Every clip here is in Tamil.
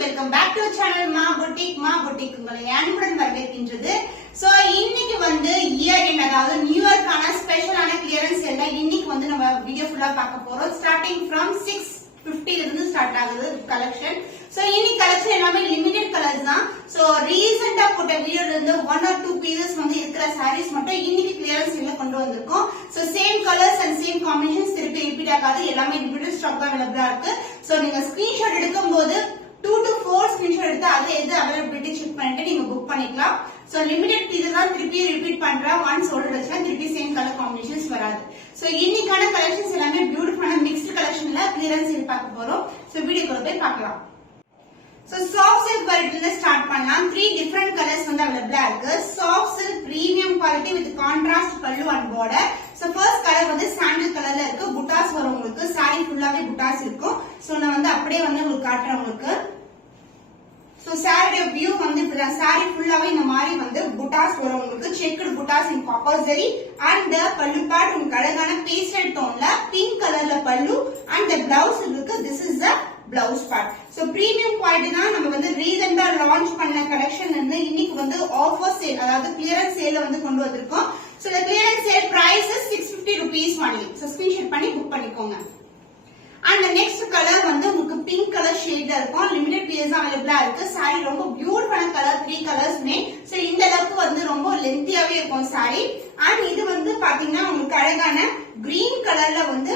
welcome back to channel Ma Boutique உங்களை அன்புடன் வரவேற்கின்றது. சோ இன்னைக்கு வந்து இயர் எண்ட் அதாவது நியூ இயர்க்கான ஸ்பெஷலான கிளியரன்ஸ் சேல்ல இன்னைக்கு வந்து நம்ம வீடியோ ஃபுல்லா பார்க்க போறோம். ஸ்டார்டிங் फ्रॉम 650 ல இருந்து ஸ்டார்ட் ஆகுது கலெக்ஷன். சோ இன்னைக்கு கலெக்ஷன் எல்லாமே லிமிடெட் கலர்ஸ் தான். சோ ரீசன்ட்டா போட்ட வீடியோல இருந்து 1 or 2 பீசஸ் வந்து இருக்கிற சாரீஸ் மட்டும் இன்னைக்கு கிளியரன்ஸ் சேல்ல கொண்டு வந்திருக்கோம். So same colours and same combinations திருப்பி ரிப்பீட் ஆகாது. எல்லாமே லிமிடெட் ஸ்டாக் தான் அவைலபிளா இருக்கு. சோ நீங்க ஸ்கிரீன்ஷாட் எடுக்கும்போது 2 to 4 ஸ்கிரீன்ஷாட் எடுத்து அது எது அவைலபிலிட்டி செக் பண்ணிட்டு நீங்க புக் பண்ணிக்கலாம். சோ லிமிடெட் பீசஸ் தான் திருப்பி ரிப்பீட் பண்றா. ஒன்ஸ் சோல்ட் வச்சா திருப்பி சேம் கலர் காம்பினேஷன்ஸ் வராது. சோ இன்னைக்கான கலெக்ஷன்ஸ் எல்லாமே பியூட்டிஃபுல்லான மிக்ஸ்ட் கலெக்ஷன்ல கிளியரன்ஸ் சேல் பார்க்க போறோம். சோ வீடியோக்குள்ள போய் பார்க்கலாம். சோ சாஃப்ட் சில்க் வெரைட்டில ஸ்டார்ட் பண்ணலாம். 3 டிஃபரண்ட் கலர்ஸ் வந்து அவைலபிளா இருக்கு. Soft silk premium quality with contrast pallu and border. So first colour வந்து சாண்டல் கலர்ல இருக்கு. புட்டாஸ் வரும் உங்களுக்கு. saree ஃபுல்லாவே புட்டாஸ் இருக்கும். சோ நான் வந்து அப்படியே வந்து உங்களுக்கு காட்டுறேன் உங்களுக்கு. சோ saree வியூ வந்து இப்படிதான். saree ஃபுல்லாவே இந்த மாதிரி வந்து புட்டாஸ் வரும் உங்களுக்கு. Checked buttas in copper zari and பல்லு பார்ட் உங்களுக்கு அழகான பேஸ்டல் டோன்ல பிங்க் கலர்ல பல்லு அண்ட் பிளவுஸ் இருக்கு. This is the blouse part. So premium quality தான். நம்ம வந்து ரீசெண்டா லான்ச் பண்ண கலெக்ஷன் வந்து இன்னைக்கு வந்து ஆஃபர் சேல் அதாவது கிளியரன்ஸ் சேல்ல வந்து கொண்டு வந்திருக்கோம். So the clearance sale price is 650 rupees only. So screenshot பண்ணி புக் பண்ணிக்கோங்க. And the next color வந்து உங்களுக்கு pink color shade இருக்கும். limited pieces available இருக்கு. saree ரொம்ப பியூட்டிஃபுல்லான கலர் 3 கலர்ஸ்மே. சோ இந்த அளவுக்கு வந்து ரொம்ப லென்த்தியாவே இருக்கும் saree. and இது வந்து பாத்தீங்கன்னா உங்களுக்கு அழகான green கலர்ல வந்து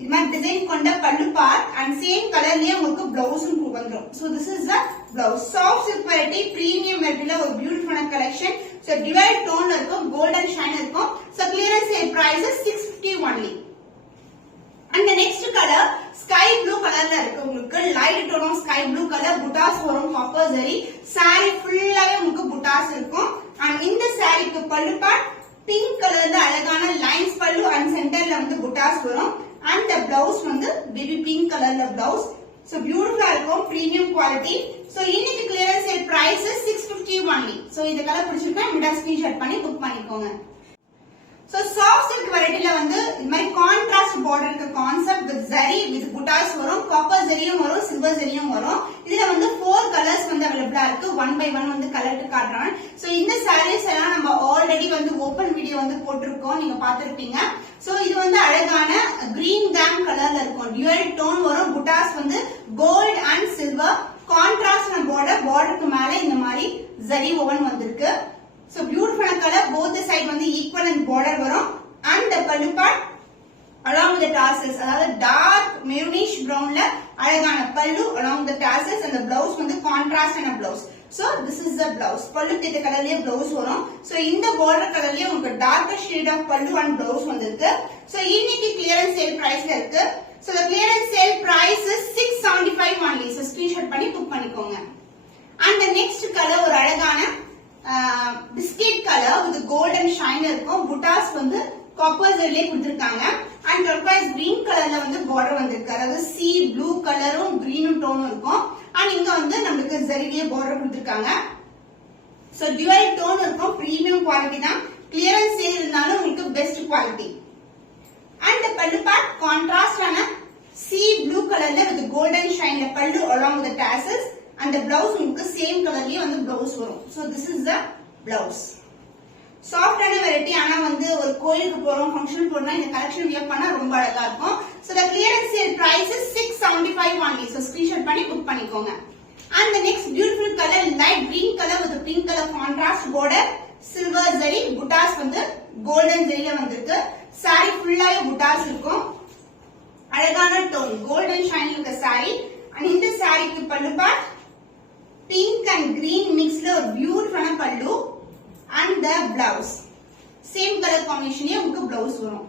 இது மாதிரி டிசைன் கொண்ட பல்லு பார்ட் அண்ட் சேம் கலர்லயே உங்களுக்கு பிளவுஸும் வந்துரும். So this is the blouse. Soft silk variety premium வெரைட்டில ஒரு பியூட்டிஃபுல்லான கலெக்ஷன். சோ டிவைட் டோன்ல இருக்கும். கோல்டன் ஷைன் இருக்கும். So clearance sale price 650 only. And the next color sky blue கலர்ல இருக்கு உங்களுக்கு. Light tone of sky blue colour. புட்டாஸ் வரும் காப்பர் ஜரி. saree ஃபுல்லாவே உங்களுக்கு புட்டாஸ் இருக்கும். and இந்த சாரீக்கு பல்லு பார்ட் பிங்க் கலர்ல அழகான லைன்ஸ் பல்லு அண்ட் சென்டர்ல வந்து புட்டாஸ் வரும். and the blouse வந்து baby pink கலர்ல blouse. so beautiful இருக்கும். premium quality. so இன்னைக்கு clearance sale price 650 only. so இந்த கலர் பிடிச்சிருக்கா இந்த ஸ்கிரீன்ஷாட் பண்ணி புக் பண்ணிக்கோங்க. so soft silk varietyல வந்து இந்த மாதிரி கான்ட்ராஸ்ட் border இருக்க கான்செப்ட் with zari with புட்டாஸ் வரும். காப்பர் ஜரியும் வரும். சில்வர் ஜரியும் வரும். இதுல வந்து 4 கலர்ஸ் வந்து அவைலபிளா இருக்கு. 1 by 1 வந்து கலர் காட்டுறேன். சோ இந்த sarees எல்லாம் நம்ம ஆல்ரெடி வந்து ஓபன் வீடியோ வந்து போட்டுருக்கோம். நீங்க பாத்துருப்பீங்க. சோ இது வந்து அழகான கிரீன் கேம் கலர்ல இருக்கும். டியூவல் டோன் வரும். புட்டாஸ் வந்து கோல்ட் அண்ட் சில்வர் கான்ட்ராஸ்ட் பார்டருக்கு மேல இந்த மாதிரி ஜரி ஓவன் வந்திருக்கு. சோ பியூட்டிஃபுல்லான கலர். போத் சைடு வந்து ஈக்குவல் அண்ட் பார்டர் வரும். அண்ட் பல்லு part along with the tassels அதாவது டார்க் மெரூனிஷ் பிரவுன்ல அழகான பல்லு along with the tassels and the blouse வந்து கான்ட்ராஸ்ட் ஆன blouse. So this is the blouse. பல்லு இந்த கலர்லயே blouse வரும். So இந்த border கலர்லயே உங்களுக்கு darker shade of பல்லு and blouse வந்திருக்கு. So இன்னைக்கு clearance sale priceல இருக்கு. So the clearance sale price is 675 only. So screenshot பண்ணி புக் பண்ணிக்கோங்க. And the next color ஒரு அழகான biscuit colour with golden shine இருக்கும். புட்டாஸ் வந்து காப்பர் ஜரிலே கொடுத்திருக்காங்க. and turquoise green கலர்ல வந்து border வந்திருக்கு. அதாவது sea blue கலரும் greenம் டோனும் இருக்கும். and இங்க வந்து நமக்கு ஜரிலே border கொடுத்திருக்காங்க. so dual tone இருக்கும். premium quality தான். clearance sale இருந்தாலும் உங்களுக்கு best quality. and the pallu part contrast ஆன sea blue கலர்ல with golden shine ல பல்லு along with the tassels and the blouse உங்களுக்கு same கலர்லயே வந்து blouse வரும். so this is the blouse. சாஃப்டான வெரைட்டி. ஆனா வந்து ஒரு கோயிலுக்கு போறோம் ஃபங்க்ஷன் போறோம்னா இந்த கலெக்ஷன் வியர் பண்ணா ரொம்ப அழகா இருக்கும். So the clearance sale price is 675 only. so screenshot பண்ணி புக் பண்ணிக்கோங்க. and the next beautiful color light green color with a pink color contrast border silver zari புட்டாஸ் வந்து கோல்டன் ஜரில வந்திருக்கு. saree ஃபுல்லாவே புட்டாஸ் இருக்கும். அழகான டோன் கோல்டன் ஷைன் இருக்க saree. and இந்த சாரிக்கு பல்லு பார்ட் பிங்க் அண்ட் கிரீன் மிக்ஸ்ல ஒரு பியூட்டிஃபுல்லான பல்லு and the blouse same color combination உங்களுக்கு blouse வரும்.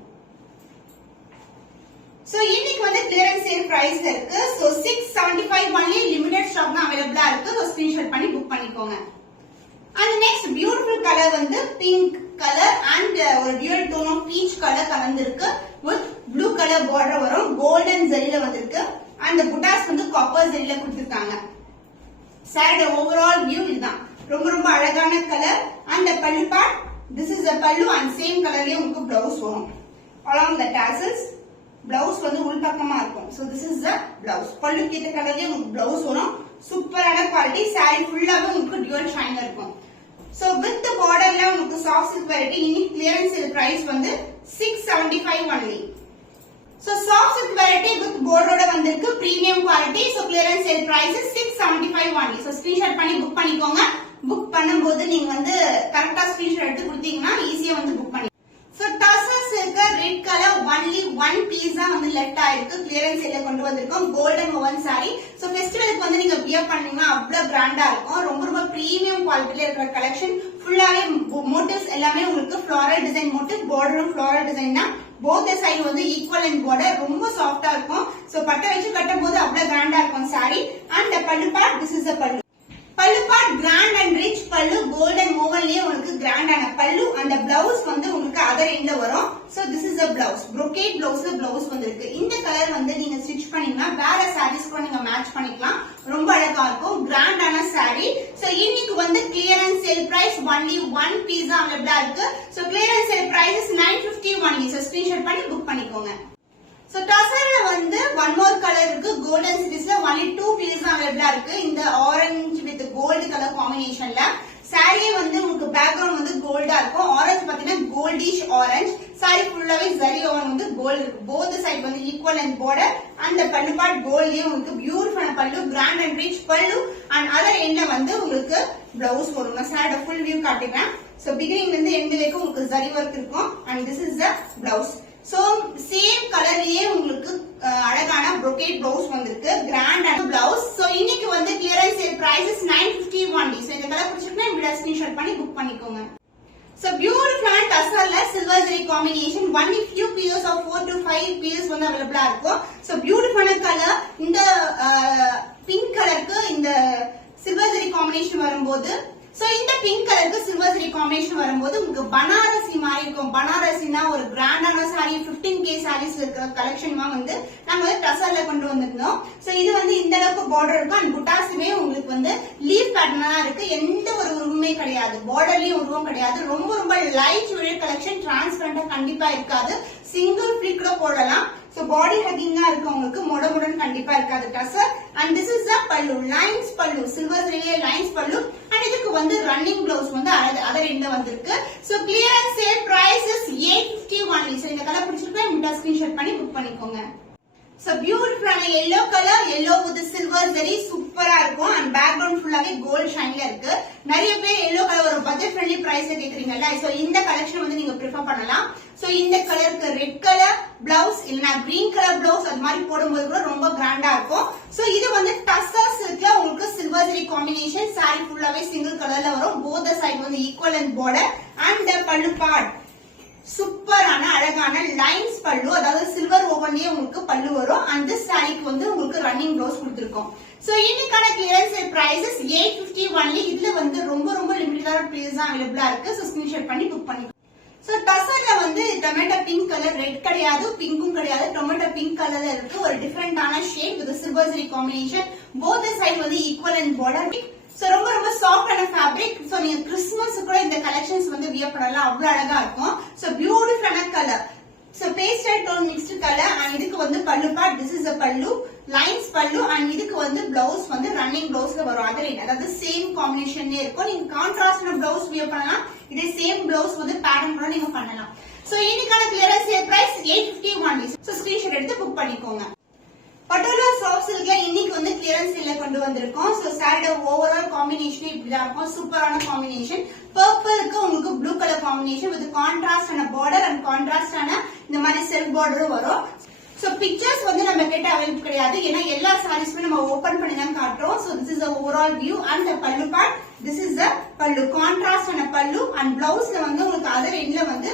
so இன்னைக்கு வந்து clearance sale price இருக்கு. so 675 only. limited stock தான் available இருக்கு. so screenshot பண்ணி book பண்ணிக்கோங்க. and next beautiful color வந்து pink color and ஒரு dual tone of peach color கலந்திருக்கு with blue color border வரும். golden ஜரில வந்திருக்கு. and the புட்டாஸ் வந்து copper ஜரில கொடுத்திருக்காங்க. saree overall view இதுதான். ரொம்ப ரொம்ப அழகான colour. and the pallu part this is the pallu and same கலர்லயே உங்களுக்கு blouse வரும். along the tassels பிளவுஸ் வந்து உள்பக்கமா இருக்கும். So this is the blouse. பல்லுக்கு ஏத்த கலர்லயே உங்களுக்கு பிளவுஸ் வரும். சூப்பரான குவாலிட்டி. saree ஃபுல்லாவே உங்களுக்கு dual shine இருக்கும். சோ வித் borderல உங்களுக்கு soft silk variety இன்னைக்கு clearance sale price வந்து 675 only. So soft silk variety with border ஓட வந்திருக்கு premium quality. So clearance sale price is 675 only. So screenshot பண்ணி book பண்ணிக்கோங்க. book பண்ணும்போது நீங்க வந்து கரெக்ட்டா screenshot எடுத்து கொடுத்தீங்கன்னா ஈஸியா வந்து book பண்ணி. So tassels இருக்க red color only one piece தான் வந்து left ஆயிருக்கு. clearance sale கொண்டு வந்திருக்கோம். golden woven saree. So festivalக்கு வந்து நீங்க wear பண்ணீங்கன்னா அவ்வளவு கிராண்டா இருக்கும். ரொம்ப ரொம்ப premium qualityல இருக்கிற collection. ஃபுல்லாவே motifs எல்லாமே உங்களுக்கு floral design motif, border floral design தான். both the side வந்து equal and border ரொம்ப சாஃப்ட்டா இருக்கும். சோ பட்டை வச்சு கட்டும்போது அவ்வளவு கிராண்டா இருக்கும் saree. and the pallu part, this is the pallu. pallu part grand and rich pallu, golden wovenலயே உங்களுக்கு கிராண்டான pallu. and the blouse வந்து உங்களுக்கு other endல வரும். so this is the blouse. brocade blouseல blouse வந்திருக்கு. இந்த கலர் வந்து நீங்க ஸ்டிட்ச் பண்ணீங்கன்னா வேற sarees கூட நீங்க மேட்ச் பண்ணிக்கலாம். ரொம்ப அழகா இருக்கும். கிராண்டான saree. so இன்னைக்கு வந்து clearance sale price only one piece தான் அவைலபிளா இருக்கு. so clearance sale price is 950 only. so screenshot பண்ணி book பண்ணிக்கோங்க. So tassel வந்து one more color இருக்கு. golden seriesல only two pieces தான் அவைலபிளா இருக்கு. இந்த orange with gold color combinationல saree வந்து உங்களுக்கு பேக்ரவுண்ட் வந்து கோல்டா இருக்கும். ஆரஞ்சு பாத்தீங்கன்னா goldish orange. saree ஃபுல்லாவே zari woven வந்து gold இருக்கு. both side வந்து equal and border and the pallu part goldலயே உங்களுக்கு beautiful pallu, grand and rich pallu and other endல வந்து உங்களுக்கு blouse வரும். நான் saree full view காட்டுறேன். so beginning ல இருந்து end வரைக்கும் உங்களுக்கு zari work இருக்கும் and this is the blouse. so same கலர்லயே உங்களுக்கு அழகான brocade blouse வந்திருக்கு. grand and blouse. so இன்னைக்கு வந்து clearance sale price is 950 only. so இந்த கலர் பிடிச்சிருந்தா இப்படி ஸ்கிரீன்ஷாட் பண்ணி புக் பண்ணிக்கோங்க. so beautiful and tasselல silver zari combination only few pieces of 4 to 5 pieces வந்து அவைலபிளா இருக்கும். so beautiful color. இந்த pink கலருக்கு இந்த silver zari combination வரும்போது சோ இந்த பிங்க் கலருக்கு சில்வர் saree காம்பினேஷன் வரும்போது உங்களுக்கு பனாரசி மாதிரி இருக்கும். பனாரசினா ஒரு கிராண்டான saree 15k sarees இருக்கிற கலெக்ஷன்மா வந்து நாங்க வந்து டசர்ல கொண்டு வந்திருந்தோம். சோ இது வந்து இந்த அளவுக்கு border இருக்கும் and புட்டாஸுமே உங்களுக்கு வந்து லீஃப் பேட்டர்னா இருக்கு. எந்த ஒரு உருவமே கிடையாது. borderலயும் உருவம் கிடையாது. ரொம்ப ரொம்ப லைட் வெயிட் கலெக்ஷன். டிரான்ஸ்பரண்டா கண்டிப்பா இருக்காது. சிங்கிள் ஃபிளிக் கூட போடலாம். so body hugging-ஆ இருக்கு. உங்களுக்கு மொடமுடன் கண்டிப்பா இருக்காது tussar. and this is the pallu, lines pallu, silver saree lines pallu and இதுக்கு வந்து running blouse வந்து other end வந்திருக்கு. so clearance sale price is 850 only. so இந்த கலர் பிடிச்சிருக்கா இந்த ஸ்கிரீன்ஷாட் பண்ணி புக் பண்ணிக்கோங்க. so beautiful and yellow color, yellow with silver zari சூப்பரா இருக்கும் and background ஃபுல்லாவே gold shineல இருக்கு. நிறைய பேர் yellow color ஒரு budget friendly price கேக்குறீங்கல்ல. so இந்த கலெக்ஷன் வந்து நீங்க prefer பண்ணலாம். so இந்த கலருக்கு ரெட் கலர் blouse இல்லனா green color blouse அது மாதிரி போடும்போது கூட ரொம்ப கிராண்டா இருக்கும். so இது வந்து டசர்ஸ் இருக்குல உங்களுக்கு silver zari combination. saree ஃபுல்லாவே single கலர்ல வரும். both the side வந்து equal and border and the pallu part சூப்பரான அழகான லைன்ஸ் பல்லு. அதாவது சில்வர் ஓவன்லயே உங்களுக்கு பல்லு வரும். and this சாரிக்கு வந்து உங்களுக்கு ரன்னிங் ப்ளவுஸ் கொடுத்திருக்கோம். சோ இன்னைக்கான கிளியரன்ஸ் பிரைஸ் 850 only. இதுல வந்து ரொம்ப ரொம்ப லிமிட்டடான பீஸ் தான் அவைலபிளா இருக்கு. சோ ஸ்கிரீன்ஷாட் பண்ணி புக் பண்ணிக்கோங்க. சோ டசர்ல வந்து டொமேட்டோ பிங்க் கலர், ரெட் கிடையாது, பிங்க்கும் கிடையாது, டொமேட்டோ பிங்க் கலர்ல இருக்கு. ஒரு டிஃபரெண்டான ஷேட் வித் சில்வர் saree காம்பினேஷன். both side வந்து equal and border. சோ ரொம்ப ரொம்ப சாஃப்டான ஃபேப்ரிக். சோ நீங்க கிறிஸ்மஸ் கூட இந்த கலெக்ஷன்ஸ் வந்து வியர் பண்ணலாம். அவ்வளவு அழகா இருக்கும். சோ பியூட்டிஃபுல்லான கலர். So pastel tone mixed colour and இதுக்கு வந்து பல்லு part. this is a pallu, lines pallu and இதுக்கு வந்து பிளவுஸ் வந்து ரன்னிங் பிளவுஸ்ல வரும். அதாவது சேம் காம்பினேஷன்லயே இருக்கும். நீங்க கான்ட்ராஸ்டான பிளவுஸ் வியர் பண்ணலாம். இதே சேம் பிளவுஸ் வந்து பேட்டர்ன் கூட நீங்க பண்ணலாம். சோ இன்னைக்கான clearance sale price 850 only. So screenshot எடுத்து புக் பண்ணிக்கோங்க. பட்டோலா சாஃப்ட் சில்க்ல இன்னைக்கு வந்து கிளியரன்ஸ் சேல்ல கொண்டு வந்திருக்கோம். சோ சாரியோட ஓவரால் காம்பினேஷன் இப்படிதான் இருக்கும். சூப்பரான காம்பினேஷன். பர்பிளுக்கு உங்களுக்கு ப்ளூ கலர் காம்பினேஷன் வித் கான்ட்ராஸ்டான பார்டர் அண்ட் கான்ட்ராஸ்டான இந்த மாதிரி செல்ஃப் பார்டரும் வரும். சோ பிக்சர்ஸ் வந்து நம்ம கிட்ட அவைலபிள் கிடையாது. ஏன்னா எல்லா சாரீஸ்மே நம்ம ஓபன் பண்ணி தான் காட்டுறோம். So this is the overall view and the pallu part. this is the pallu, கான்ட்ராஸ்டான pallu and பிளவுஸ்ல வந்து உங்களுக்கு அதர் எண்ட்ல வந்து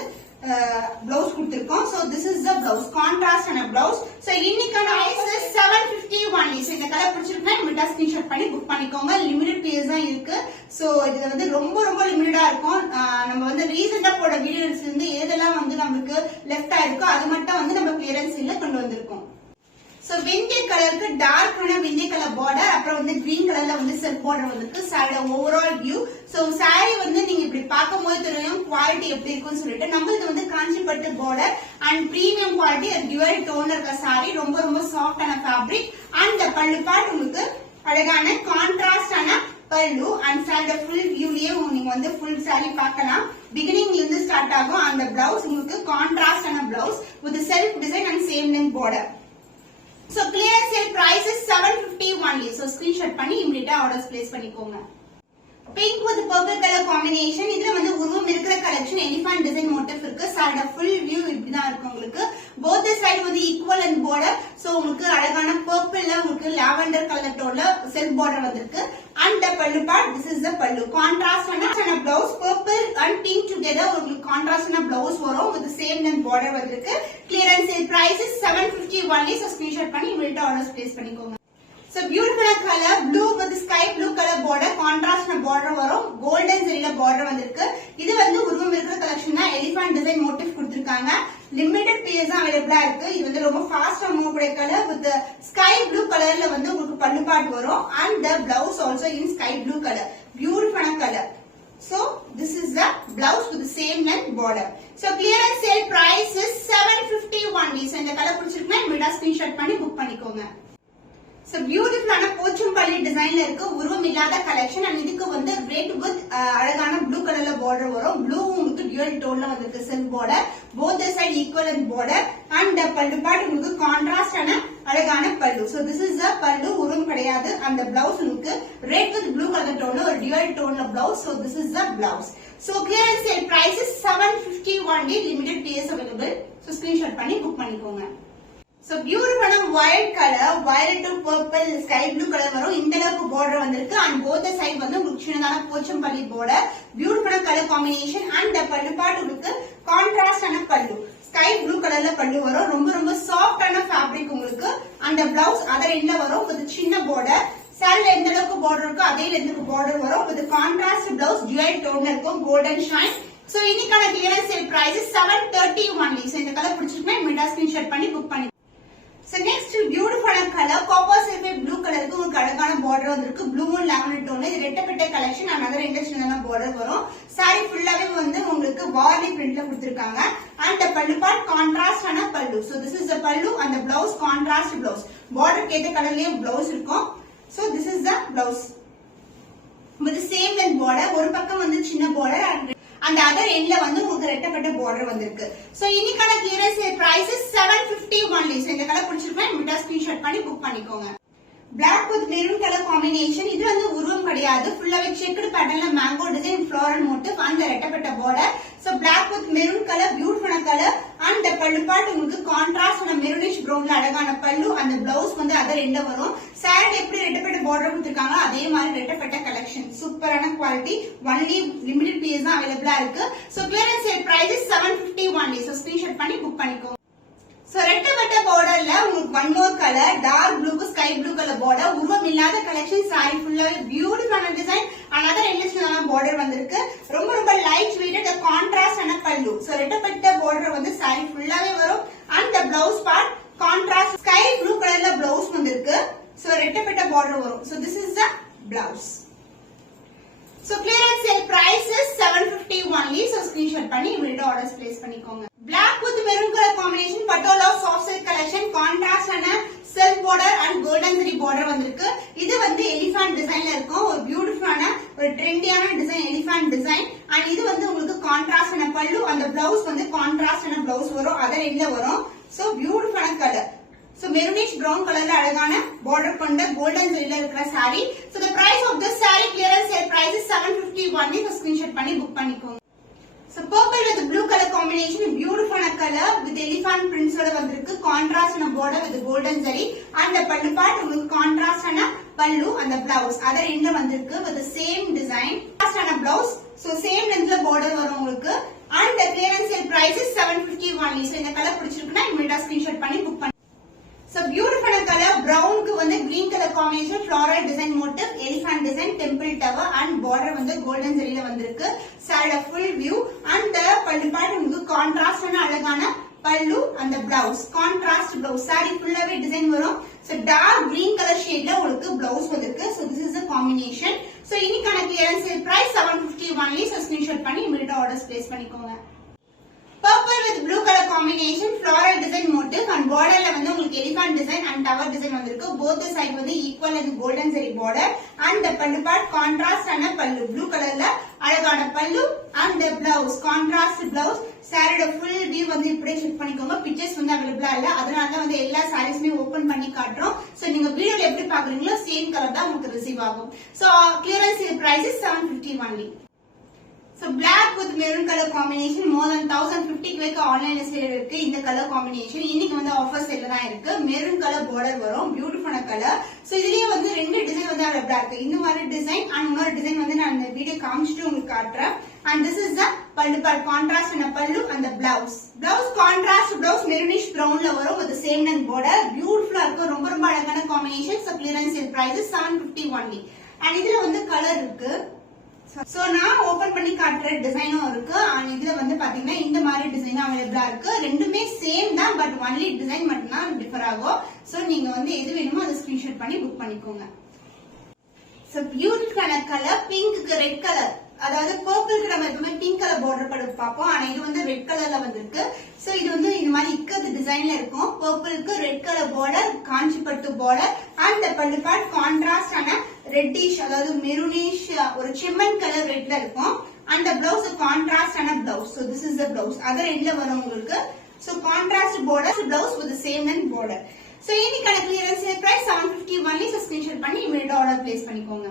blouse கொடுத்திருக்கோம். so this is the blouse, contrast and a blouse. so இன்னைக்கான price 750 only. so இந்த கலர் பிடிச்சிருந்தா இமிடியா ஸ்கிரீன்ஷாட் பண்ணி புக் பண்ணிக்கோங்க. லிமிட்டட் பீஸ் தான் இருக்கு. so இது வந்து ரொம்ப ரொம்ப லிமிட்டடா இருக்கும். நம்ம வந்து ரீசன்ட்டா போட வீடியோஸ்ல இருந்து எதெல்லாம் வந்து நமக்கு லெஃப்ட் ஆயிருக்கோ அது மட்டும் வந்து நம்ம கிளியரன்ஸ் இல்ல கொண்டு வந்திருக்கோம். சோ வெந்தய கலருக்கு டார்க்கான வெந்தய கலர் பார்டர், அப்புறம் வந்து கிரீன் கலர்ல வந்து செல்ஃப் பார்டர் வந்திருக்கு. சாரியோட ஓவரால் வியூ. சோ சாரி வந்து நீங்க இப்படி பார்க்கும்போது தெரியும் குவாலிட்டி எப்படி இருக்கும்னு சொல்லிட்டு. நம்மளுக்கு வந்து காஞ்சிபட்டு border and premium quality dual டோன்ல இருக்க சாரி. ரொம்ப ரொம்ப சாஃப்டான ஃபேப்ரிக் அண்ட் பல்லு பார்ட் உங்களுக்கு அழகான கான்ட்ராஸ்டான பல்லு அண்ட் சாரியோட ஃபுல் வியூலயே நீங்க வந்து ஃபுல் சாரி பார்க்கலாம். பிகினிங்ல இருந்து ஸ்டார்ட் ஆகும். அந்த பிளவுஸ் உங்களுக்கு கான்ட்ராஸ்டான blouse with self design and same length border. So clearance sale price is 750 only. So screenshot பண்ணி immediate orders place பண்ணிக்கோங்க. Pink with purple color combination. இதுல வந்து உருவம் இருக்கிற கலெக்ஷன் elephant design motif இருக்கு. சாரியோட full view இப்படி தான் இருக்கு உங்களுக்கு. Both the side வந்து equal and border. So உங்களுக்கு அழகான purpleல உங்களுக்கு lavender color டோன்ல self border வந்திருக்கு. And the pallu part, this is the pallu. Contrast ஆன blouse, purple and pink together உங்களுக்கு contrast ஆன blouse வரும் with the same length border வந்திருக்கு. Clearance sale price is 750 only. So screenshot பண்ணி இமிடியேட்டா orders place பண்ணிக்கோங்க. So beautiful color, blue with sky blue color border, contrast border வரும். Golden zeriல border வந்திருக்கு. இது வந்து உருவம் இருக்கிற கலெக்ஷன் தான். elephant design motif கொடுத்திருக்காங்க. limited pieces available இருக்கு. இது வந்து ரொம்ப ஃபாஸ்டா மூவ் கூடிய கலர் with sky blue colorல வந்து உங்களுக்கு பல்லு பார்ட் வரும் and the blouse also in sky blue color. Beautiful color. So this is the blouse with the same length border. So clearance sale price is 750 only. So இந்த கலர் பிடிச்சிருக்குன்னா இமிடியேட்டா ஸ்கிரீன்ஷாட் பண்ணி புக் பண்ணிக்கோங்க. So beautiful ஆன போச்சம்பள்ளி டிசைன்ல இருக்கு. உருவம் இல்லாத கலெக்ஷன் அண்ட் இதுக்கு வந்து ரெட் வித் அழகான ப்ளூ கலர்ல பார்டர் வரும். ப்ளூ உங்களுக்கு டியூவல் டோன்ல வந்திருக்கு self border. both the side equal and border and பல்லு பார்ட் உங்களுக்கு கான்ட்ராஸ்ட் ஆன அழகான பல்லு. So this is the பல்லு. உருவம் கிடையாது. அந்த பிளவுஸ் உங்களுக்கு ரெட் வித் ப்ளூ கலர் டோன்ல ஒரு டியூவல் டோன்ல blouse. So this is the blouse. So clearance sale price is 750 only. Limited pieces available. So screenshot பண்ணி புக் பண்ணிக்கோங்க. So beautiful violet color, violet to purple, sky blue color வரும். இந்த அளவுக்கு border வந்திருக்கு and both the side வந்து உங்களுக்கு சின்னதான Pochampally border. Beautiful color combination and the pallu part உங்களுக்கு contrast ஆன பல்லு. Sky blue colorல பல்லு வரும். ரொம்ப ரொம்ப soft ஆன fabric உங்களுக்கு. அந்த blouse other endல வரும் with சின்ன border. சாரில எந்த அளவுக்கு border இருக்கோ அதே லென்த்துக்கு border வரும் with contrast blouse dual tone இருக்கும் golden shine. So இன்னைக்கான clearance sale price is 730 only. So இந்த கலர் பிடிச்சிருக்குன்னா இமிடியேட்டா ஸ்கிரீன்ஷாட் பண்ணி புக் பண்ணி. So next beautiful color, copper silver blue color க்கு உங்களுக்கு அழகான border வந்திருக்கு. Blue and lavender tone. இது ரெட்டப்பட்ட கலெக்ஷன். another இன்டர்நேஷனல் border வரும். saree ஃபுல்லாவே வந்து உங்களுக்கு வார்லி பிரிண்ட்ல கொடுத்திருக்காங்க. and the pallu part contrast ஆன பல்லு. So this is the பல்லு and the blouse contrast blouse. border கேத்த கலர்லயே blouse இருக்கும். So this is the blouse. with the same length border. ஒரு பக்கம் வந்து சின்ன border and other endல வந்து உங்களுக்கு ரெட்டப்பட்ட border வந்திருக்கு. So இன்னைக்கான clearance price is 750 only. So இந்த கலர் பிடிச்சிருக்கா இமிடியேட்டா ஸ்கிரீன்ஷாட் பண்ணி புக் பண்ணிக்கோங்க. Black with maroon color combination. இது வந்து உருவம் கிடையாது. ஃபுல்லாவே செக்குடு பேட்டர்ன்ல mango design floral motif and ரெட்டப்பட்ட border. So black with maroon color, beautiful color and the pallu part உங்களுக்கு கான்ட்ராஸ்ட் ஆன மெரூனிஷ் பிரவுன்ல அழகான பல்லு and the blouse வந்து அதர் எண்ட்ல வரும். சாரி எப்படி ரெட்டப்பட்ட border கொடுத்திருக்காங்க அதே மாதிரி ரெட்டப்பட்ட கலெக்ஷன். சூப்பரான குவாலிட்டி. only limited pieces தான் அவேலபிளா இருக்கு. So clearance sale price is 750 only. So screenshot பண்ணி புக் பண்ணிக்கோங்க. So ரெட்டப்பட்ட borderல உங்களுக்கு one more color, dark blue க்கு sky blue color border. உருவம் இல்லாத கலெக்ஷன். சாரி ஃபுல்லாவே பியூட்டிஃபுல்லான டிசைன். another இன்டர்நேஷனல் border வந்திருக்கு. ரொம்ப ரொம்ப லைட் வெயிட்டட் கான்ட்ராஸ்ட் ஆன பல்லு. So ரெட்டப்பட்ட border வந்து சாரி ஃபுல்லாவே வரும் and the blouse part contrast sky blue colorல blouse வந்திருக்கு. So ரெட்டப்பட்ட border வரும். So this is the blouse. So clearance sale price is 750 only. So screenshot பண்ணி இமிடியேட்டா orders place பண்ணிக்கோங்க. Black with maroon color combination patola soft silk collection contrast ஆன silk border and golden zari border வந்திருக்கு. இது வந்து elephant designல இருக்கும். ஒரு பியூட்டிஃபுல்லான ஒரு ட்ரெண்டியான டிசைன் elephant design and இது வந்து உங்களுக்கு contrast ஆன பல்லு and the blouse வந்து contrast ஆன blouse வரும். அதர் எண்ட்ல வரும். So beautiful color. So maroonish brown colorல அழகான border கொண்ட golden zariல இருக்கிற saree. So the price of this saree clearance sale price is 750 only. So screenshot பண்ணி புக் பண்ணிக்கோங்க. So purple with blue color combination, beautiful color with elephant prints ஓட வந்திருக்கு. contrast ஆன border with golden zari and the pallu part உங்களுக்கு contrast ஆன பல்லு and the blouse other endல வந்திருக்கு with the same design. contrast ஆன blouse. So same lengthல border வரும் உங்களுக்கு and the clearance sale price is 750 only. So இந்த கலர் பிடிச்சிருக்குன்னா இமிடியேட்டா ஸ்கிரீன்ஷாட் பண்ணி புக் பண்ணி. So beautiful color, brown க்கு வந்து green color combination, floral design motif, elephant design, temple tower and border வந்து golden zariல வந்திருக்கு. saree full view and the pallu part உங்களுக்கு contrast ஆன அழகான பல்லு and the blouse contrast blouse. saree ஃபுல்லாவே டிசைன் வரும். சோ டார்க் கிரீன் கலர் ஷேட்ல உங்களுக்கு பிளவுஸ் வந்திருக்கு. So this is the combination. So இன்னைக்கான clearance sale price 750 only. So screenshot பண்ணி இமிடியேட்டா ஆர்டர்ஸ் பிளேஸ் பண்ணிக்கோங்க. Purple with blue color combination, floral design motif and border la வந்து உங்களுக்கு elephant design and tower design வந்திருக்கு. Both the side வந்து equal and golden zari border and the pallu part contrast ஆன pallu blue colorல அழகான pallu and the blouse contrast blouse. saree full view வந்து இப்படியே செக் பண்ணிக்கோங்க. pictures வந்து available இல்ல, அதனால தான் வந்து எல்லா sareesமே ஓபன் பண்ணி காட்றோம். சோ நீங்க வீடியோல எப்படி பாக்குறீங்களோ சேம் கலர் தான் உங்களுக்கு ரிசீவ் ஆகும். So clearance price is 750 only. So black with maroon color combination more than 1050 க்கு ஆன்லைன் சேல் இருக்கு. இந்த கலர் காம்பினேஷன் இன்னைக்கு வந்து ஆஃபர் சேல்ல தான் இருக்கு. மெரூன் கலர் border வரும், பியூட்டிஃபுல்லான கலர். சோ இதுலயே வந்து ரெண்டு டிசைன் வந்து அவைலபிளா இருக்கு. இந்த மாதிரி டிசைன் and இன்னொரு டிசைன் வந்து நான் இந்த வீடியோ காமிச்சிட்டு உங்களுக்கு காட்றேன். and this is the pallu part contrast and pallu and the blouse contrast blouse maroonish brown ல வரும் with the same length border. பியூட்டிஃபுல்லா இருக்கு, ரொம்ப ரொம்ப அழகான combination. so clearance sale price is 750 only. and இதுல வந்து கலர் இருக்கு. சோ நான் ஓபன் பண்ணி காட்டுற டிசைனும் இருக்கு. and இதுல வந்து பாத்தீங்கன்னா இந்த மாதிரி டிசைன் அவைலபிளா இருக்கு. ரெண்டுமே சேம் தான், பட் ஒன்லி டிசைன் மட்டும் தான் டிஃபர் ஆகும். சோ நீங்க வந்து எது வேணுமோ அதை ஸ்கிரீன்ஷாட் பண்ணி புக் பண்ணிக்கோங்க. சோ பியூட்டிஃபுல்லான கலர் பிங்க்கு ரெட் கலர், அதாவது பர்பிள்க்கு நம்ம எப்பவுமே பிங்க் கலர் பார்டர் படுத்து பார்ப்போம். ஆனா இது வந்து ரெட் கலர்ல வந்திருக்கு. சோ இது வந்து இந்த மாதிரி இக்கத்து டிசைன்ல இருக்கும். பர்பிள்க்கு ரெட் கலர் பார்டர், காஞ்சி பட்டு border and the pallu part contrast ஆன ரெட்டிஷ், அதாவது மெரூனிஷ் ஒரு செம்மன் கலர் ரெட்ல இருக்கும். and the blouse contrast ஆன blouse. so this is the blouse other ரெட்ல வரும் உங்களுக்கு. so contrast border blouse with the same length border. so இன்னைக்கான clearance price 750 only. so screenshot பண்ணி இமிடியேட்டா ஆர்டர் பிளேஸ் பண்ணிக்கோங்க.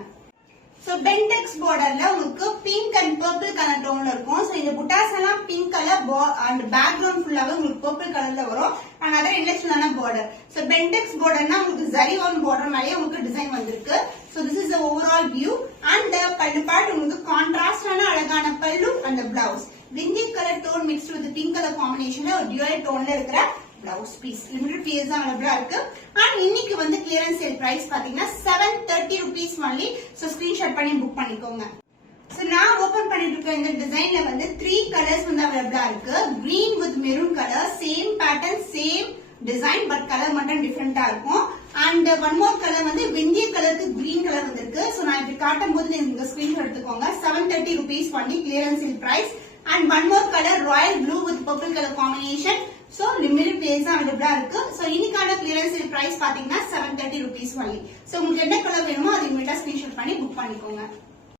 So Bentex borderல உங்களுக்கு pink and purple color toneல இருக்கும். So இந்த புட்டாஸ் எல்லாம் pink color and background ஃபுல்லாவே உங்களுக்கு purple colorல வரும். and other இன்டெக்ஷனான border. So Bentex borderனா உங்களுக்கு zari on border மேலயே உங்களுக்கு டிசைன் வந்திருக்கு. So this is the overall view and the pallu part உங்களுக்கு கான்ட்ராஸ்டான அழகான pallu and the blouse. Vindy color tone mixed with the pink color combinationல ஒரு dual toneல இருக்கிற blouse piece. limited piece தான் அவைலபிளா இருக்கு. and இன்னைக்கு வந்து clearance sale price பாத்தீங்கன்னா 730 rupees only. so screenshot பண்ணி புக் பண்ணிக்கோங்க. so நான் ஓபன் பண்ணிட்டு இருக்க இந்த டிசைன்ல வந்து 3 கலர்ஸ் வந்து அவைலபிளா இருக்கு. green with maroon color, same pattern same design but color மட்டும் டிஃபரெண்டா இருக்கும். and one more color வந்து விந்திய கலருக்கு green color வந்திருக்கு. so நான் இப்படி காட்டும்போது நீங்க screenshot எடுத்துக்கோங்க. 730 rupees only clearance sale price. and one more color royal blue with purple color combination. so limited place அவைலபிளா இருக்கு. so இன்னைக்கான clearance sale price பாத்தீங்கன்னா 730 rupees only. so உங்களுக்கு என்ன கலர் வேணுமோ அதை இமிடியேட்டா ஸ்கிரீன்ஷாட் பண்ணி புக் பண்ணிக்கோங்க.